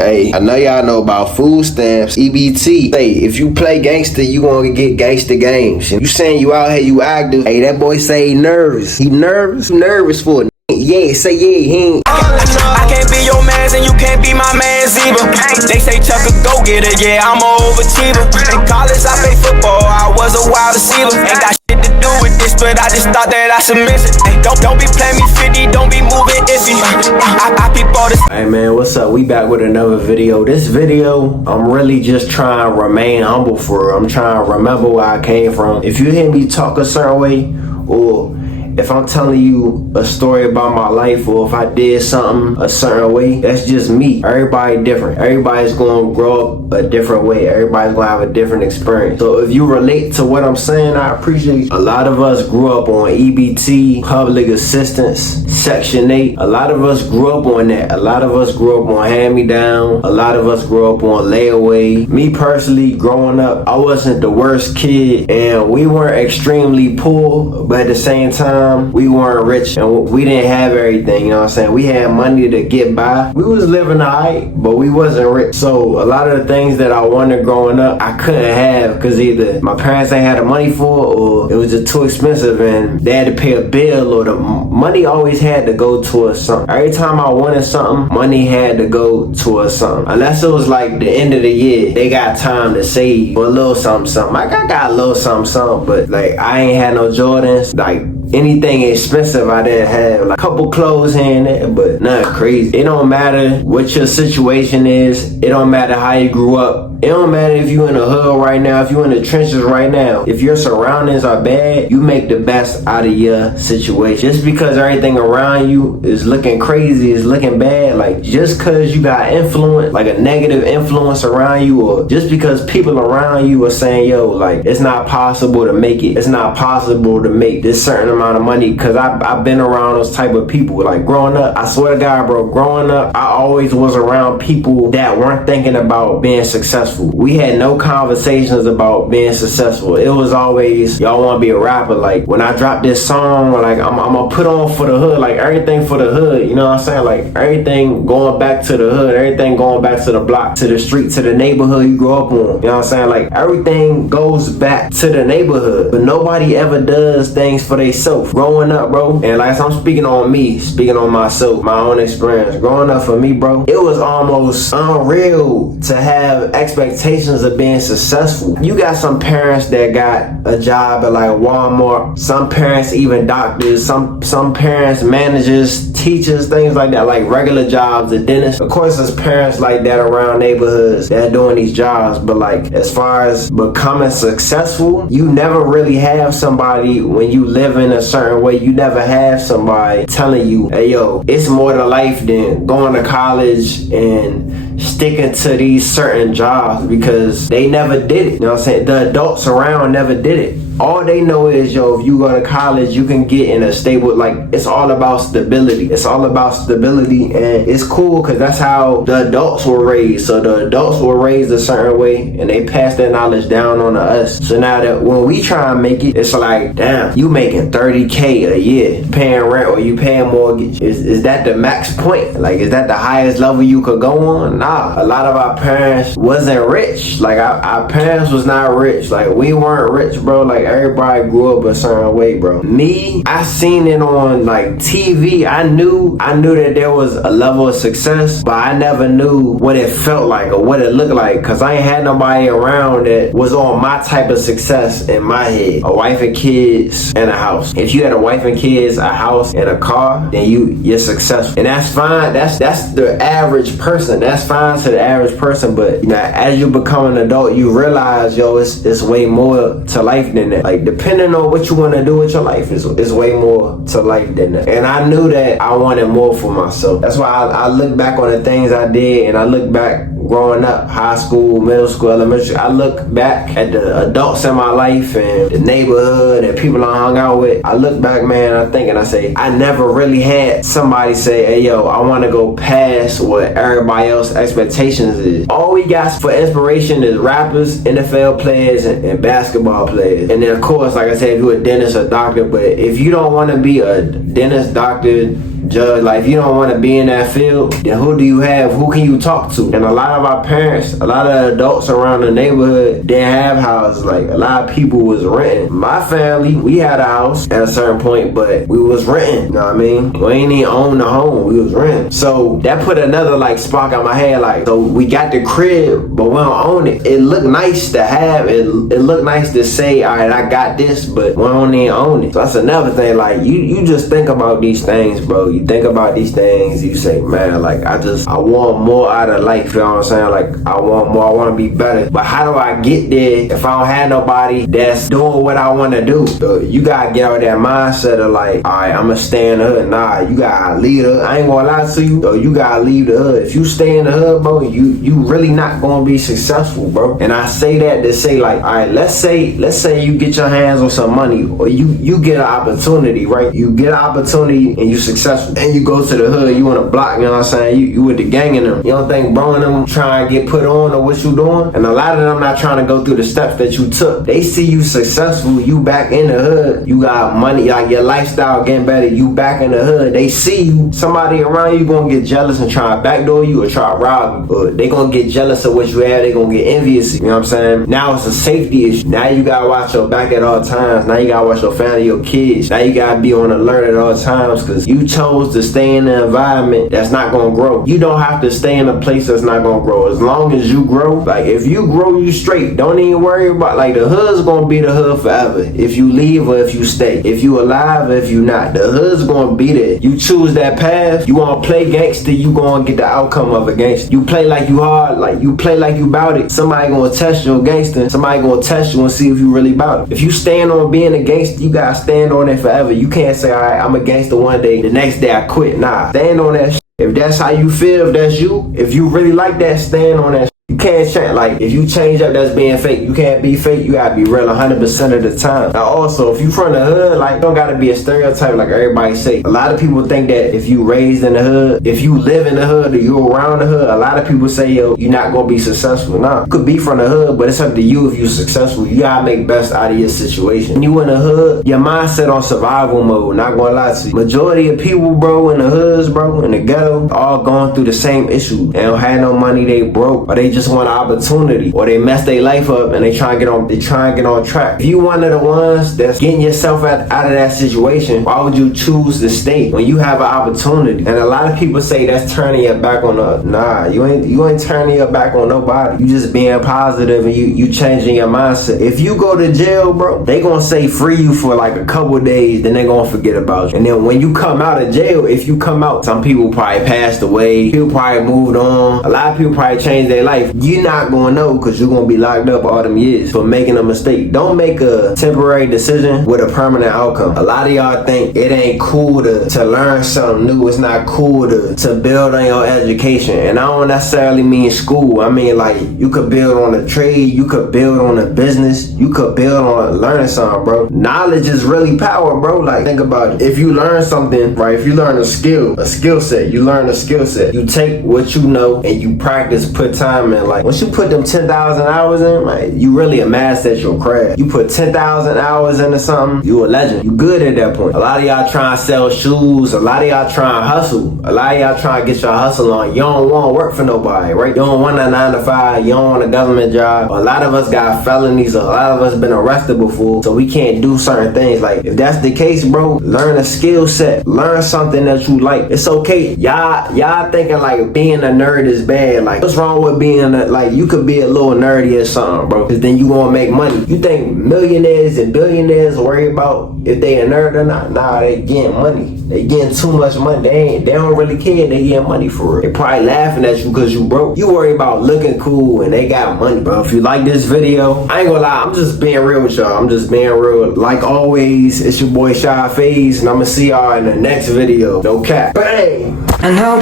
Hey, I know y'all know about food stamps, EBT. Say, if you play gangster, you gonna get gangster games. And you saying you out here, you active. Hey, that boy say he nervous. He nervous? You nervous for it? Yeah, say yeah, he ain't. I can't be your mans and you can't be my mans either. They say Chuck a go-getter, yeah, I'm a overachiever. In college I played football, I was a wide receiver. Ain't got shit to do with this, but I just thought that I submit it. Don't be playing me 50, don't be moving iffy. I peep all this. Hey man, what's up? We back with another video. This video, I'm really just trying to remain humble for real. I'm trying to remember where I came from. If you hear me talk a certain way, or if I'm telling you a story about my life, or if I did something a certain way, that's just me. Everybody different. Everybody's gonna grow up a different way. Everybody's gonna have a different experience. So if you relate to what I'm saying, I appreciate it. A lot of us grew up on EBT, public assistance, Section 8. A lot of us grew up on that. A lot of us grew up on hand-me-down. A lot of us grew up on layaway. Me personally, growing up, I wasn't the worst kid, and we weren't extremely poor, but at the same time, we weren't rich and we didn't have everything, you know what I'm saying? We had money to get by. We was living alright, but we wasn't rich. So a lot of the things that I wanted growing up, I couldn't have because either my parents ain't had the money for it, or it was just too expensive and they had to pay a bill, or the money always had to go towards something. Every time I wanted something, money had to go towards something. Unless it was like the end of the year, they got time to save for a little something. Like I got a little something, but like I ain't had no Jordans. Like anything expensive I didn't have, like a couple clothes here and there, but nothing crazy. It don't matter what your situation is. It don't matter how you grew up. It don't matter if you in the hood right now, if you in the trenches right now. If your surroundings are bad, you make the best out of your situation. Just because everything around you is looking crazy, is looking bad, like just because you got influence, like a negative influence around you, or just because people around you are saying, yo, like it's not possible to make it. It's not possible to make this certain amount of money, because I've been around those type of people. Like growing up, I swear to God, bro, growing up, I always was around people that weren't thinking about being successful. We had no conversations about being successful. It was always, y'all want to be a rapper. Like when I drop this song, like I'm gonna put on for the hood, like everything for the hood, you know what I'm saying? Like everything going back to the hood, everything going back to the block, to the street, to the neighborhood you grew up on. You know what I'm saying? Like everything goes back to the neighborhood, but nobody ever does things for themselves. Growing up, bro, and like I'm speaking on me, speaking on myself, my own experience. Growing up for me, bro, it was almost unreal to have expectations of being successful. You got some parents that got a job at like Walmart, some parents even doctors, some parents managers, teachers, things like that, like regular jobs, a dentist. Of course there's parents like that around neighborhoods that are doing these jobs, but like as far as becoming successful, you never really have somebody, when you live in a certain way, you never have somebody telling you, hey yo, it's more to life than going to college and sticking to these certain jobs, because they never did it. You know what I'm saying? The adults around never did it. All they know is, yo, if you go to college, you can get in a stable, like, it's all about stability. It's all about stability, and it's cool because that's how the adults were raised. So the adults were raised a certain way, and they passed that knowledge down on to us. So now that when we try and make it, it's like, damn, you making $30K a year, paying rent, or you paying mortgage. Is that the max point? Like, is that the highest level you could go on? Nah, a lot of our parents wasn't rich. Like, our parents was not rich. Like, we weren't rich, bro. Like, everybody grew up a certain way, bro. Me, I seen it on like TV. I knew that there was a level of success, but I never knew what it felt like or what it looked like, because I ain't had nobody around that was on my type of success in my head. A wife and kids and a house. If you had a wife and kids, a house and a car, then you're successful. And that's fine. That's the average person. That's fine to the average person, but you know, as you become an adult, you realize, yo, it's way more to life than that. Like, depending on what you want to do with your life is way more to life than that. And I knew that I wanted more for myself. That's why I look back on the things I did, and I look back growing up, high school, middle school, elementary. I look back at the adults in my life and the neighborhood and people I hung out with. I look back, man, I think and I say, I never really had somebody say, hey, yo, I want to go past what everybody else's expectations is. All we got for inspiration is rappers, NFL players, and basketball players. And then, of course, like I said, if you're a dentist or doctor, but if you don't want to be a dentist, doctor, judge. Like, if you don't want to be in that field, then who do you have? Who can you talk to? And a lot of our parents, a lot of adults around the neighborhood didn't have houses. Like, a lot of people was renting. My family, we had a house at a certain point, but we was renting. You know what I mean? We ain't even own the home. We was renting. So that put another like spark on my head. Like, so we got the crib, but we don't own it. It looked nice to have. It looked nice to say, all right, I got this, but we don't even own it. So that's another thing. Like, you just think about these things, bro. You think about these things. You say, man, like, I want more out of life. You know what I'm saying? Like, I want more. I want to be better. But how do I get there if I don't have nobody that's doing what I want to do? So you gotta get out of that mindset of like, all right, I'm gonna stay in the hood. Nah, you gotta leave the hood. I ain't gonna lie to you. So you gotta leave the hood. If you stay in the hood, bro, you really not gonna be successful, bro. And I say that to say like, all right, let's say you get your hands on some money, or you get an opportunity, right? You get an opportunity and you successful, and you go to the hood, you on a block, you know what I'm saying? You with the gang in them. You don't think bro and them trying to get put on or what you doing? And a lot of them not trying to go through the steps that you took. They see you successful, you back in the hood, you got money, like your lifestyle getting better, you back in the hood. They see you, somebody around you gonna get jealous and try to backdoor you or try to rob you. Or they gonna get jealous of what you have, they gonna get envious, you know what I'm saying? Now it's a safety issue. Now you gotta watch your back at all times. Now you gotta watch your family, your kids. Now you gotta be on alert at all times because you chose to stay in an environment that's not gonna grow. You don't have to stay in a place that's not gonna grow. As long as you grow, like if you grow, you straight. Don't even worry about, like, the hood's gonna be the hood forever. If you leave or if you stay. If you alive or if you not. The hood's gonna be there. You choose that path, you wanna play gangster, you gonna get the outcome of a gangster. You play like you hard, like you play like you bout it. Somebody gonna test your gangster. Somebody gonna test you and see if you really bout it. If you stand on being a gangster, you gotta stand on it forever. You can't say, all right, I'm a gangster one day, the next day I quit. Nah, stand on that shit. If that's how you feel, if that's you, if you really like that, stand on that shit. You can't change, like, if you change up, that's being fake. You can't be fake, you gotta be real 100% of the time. Now also, if you from the hood, like, you don't gotta be a stereotype like everybody say. A lot of people think that if you raised in the hood, if you live in the hood or you around the hood, a lot of people say, yo, you're not gonna be successful. Nah, you could be from the hood, but it's up to you if you're successful. You gotta make best out of your situation. When you in the hood, your mindset on survival mode, not gonna lie to you. Majority of people, bro, in the hoods, bro, in the ghetto, all going through the same issue. They don't have no money, they broke, or they just want an opportunity, or they mess their life up and they try and get on track. If you one of the ones that's getting yourself out of that situation, why would you choose to stay when you have an opportunity? And a lot of people say that's turning your back on nah, you ain't turning your back on nobody. You just being positive and you changing your mindset. If you go to jail, bro, they gonna say free you for like a couple days, then they gonna forget about you. And then when you come out of jail, if you come out, some people probably passed away, people probably moved on, a lot of people probably changed their life. You're not gonna know because you're gonna be locked up all them years for making a mistake. Don't make a temporary decision with a permanent outcome. A lot of y'all think it ain't cool to learn something new. It's not cool to build on your education. And I don't necessarily mean school. I mean, like, you could build on a trade, you could build on a business, you could build on learning something, bro. Knowledge is really power, bro. Like, think about it. If you learn something, right, if you learn a skill set, you learn a skill set. You take what you know and you practice, put time in. Like, once you put them 10,000 hours in, like, you really a master at your craft. You put 10,000 hours into something, you a legend. You good at that point. A lot of y'all trying to sell shoes. A lot of y'all trying to hustle. A lot of y'all trying to get your hustle on. You don't want to work for nobody, right? You don't want a 9 to 5. You don't want a government job. A lot of us got felonies. A lot of us been arrested before, so we can't do certain things. Like, if that's the case, bro, learn a skill set. Learn something that you like. It's okay. Y'all thinking like being a nerd is bad. Like, what's wrong with being like, you could be a little nerdy or something, bro, because then you gonna make money. You think millionaires and billionaires worry about if they a nerd or not? Nah, they getting money. They getting too much money. They don't really care. They getting money for it. They probably laughing at you because you broke. You worry about looking cool and they got money, bro. If you like this video, I ain't gonna lie, I'm just being real with y'all. I'm just being real. Like always, it's your boy Shy Phase, and I'm gonna see y'all in the next video. No cap. Bang! I know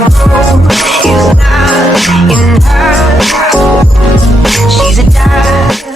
you're not in her. She's a dime.